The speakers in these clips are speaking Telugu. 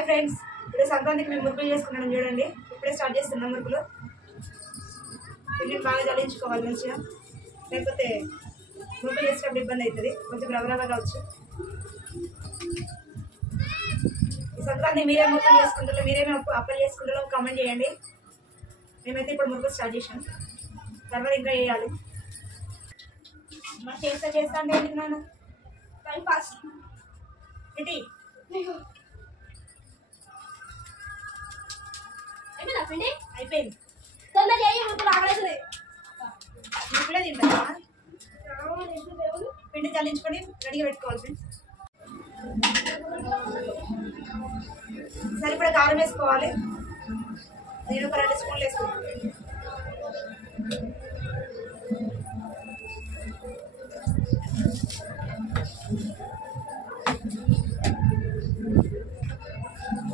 హాయ్ ఫ్రెండ్స్, ఇప్పుడు సంక్రాంతికి మేము మురుకులు చేసుకున్నాం చూడండి. ఇప్పుడే స్టార్ట్ చేస్తున్నాం మురుకులు. పిండిని బాగా జల్లించుకోవాలి మంచిగా, లేకపోతే మురుకులు చేసేటప్పుడు ఇబ్బంది అవుతుంది. కొంచెం రవ్వ కావచ్చు. ఈ సంక్రాంతి మీరే మురుకులు చేసుకుంటారో, మీరేమో అప్పలు చేసుకుంటారో కామెంట్ చేయండి. మేమైతే ఇప్పుడు మురుకులు స్టార్ట్ చేసాం. తర్వాత ఇంకా వేయాలి. మరి చేస్తా అంటే ఏంటి నాన్న? టైం పాస్ ఏంటి? అయిపోయింది. మురుకులే తింటా. పిండి చల్లించుకొని రెడీగా పెట్టుకోవాలి ఫ్రెండ్స్. సరిపడా కారం వేసుకోవాలి. నేను ఒక 2 స్పూన్లు వేసుకుంటాను.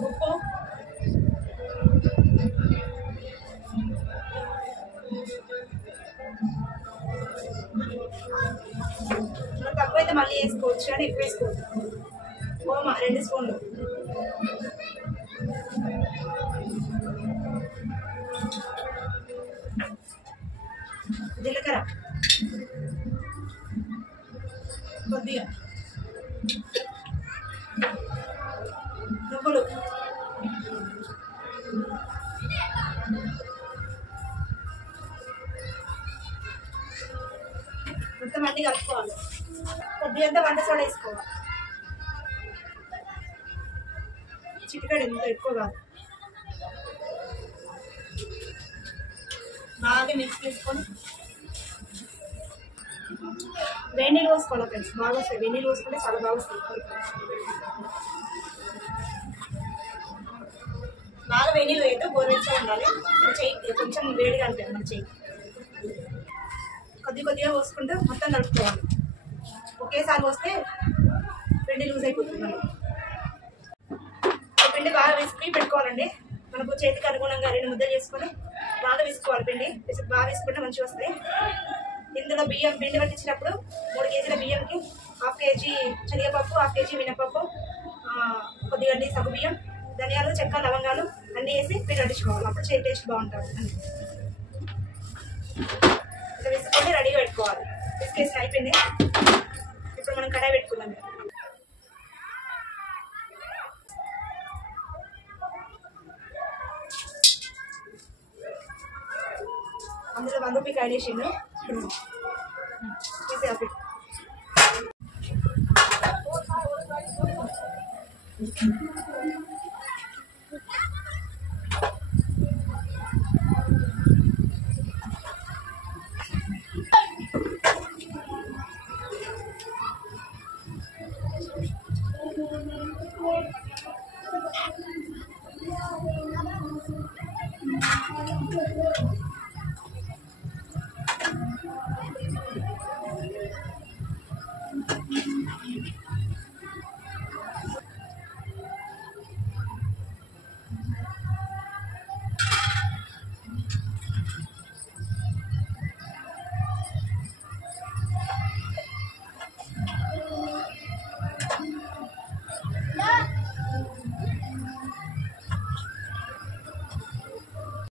ఉప్పు, తక్కువైతే మళ్ళీ వేసుకోవచ్చు కానీ ఎక్కువ వేసుకోవచ్చు. ఓమా 2 స్పూన్లు, జీలకర్ర కొద్దిగా, నువ్వులు, మొత్తం అన్నీ కలుపుకోవాలి. కొద్దిగా వంట సోడా వేసుకోవాలి. చిటికెడు, ఎంత ఎక్కువ కాదు. బాగా మిక్స్ చేసుకొని వేడి నీళ్ళు పోసుకోవాలి ఫ్రెండ్స్. బాగా వస్తాయి. వేడి నీళ్ళు పోసుకుంటే చాలా బాగా వస్తాయి. బాగా వేడి నీళ్ళు వేయద్దు, గోరువెచ్చగా ఉండాలి. చెయ్యి కొంచెం వేడిగా ఉంటుంది మన చెయ్యి. కొద్దిగా పోసుకుంటూ మొత్తం కలుపుకోవాలి. ఒకేసారి పోస్తే పిండి లూజ్ అయిపోతుంది. పిండి బాగా విసికి పెట్టుకోవాలండి. మనకు చేతికి అనుగుణంగా 2 ముద్దలు చేసుకొని బాగా విసుకోవాలి. పిండి బాగా విసుకుంటే మంచిగా వస్తాయి. ఇందులో బియ్యం పిండి పట్టించినప్పుడు 3 కేజీల బియ్యంకి 1/2 కేజీ శనగపప్పు, 1/2 కేజీ మినపప్పు, కొద్దిగా సగ్గు బియ్యం, ధనియాలు, చెక్క, లవంగాలు అన్నీ వేసి పిండి పట్టించుకోవాలి. అప్పుడు టేస్ట్ బాగుంటుంది. ఇట్లా విసుకొని రెడీగా పెట్టుకోవాలి. విసుకేసి అయిపోయింది. ఇప్పుడు మనం కడాయి పెట్టుకుందాం. అందులో 1 రూపీ యాడ్ చేసిండు.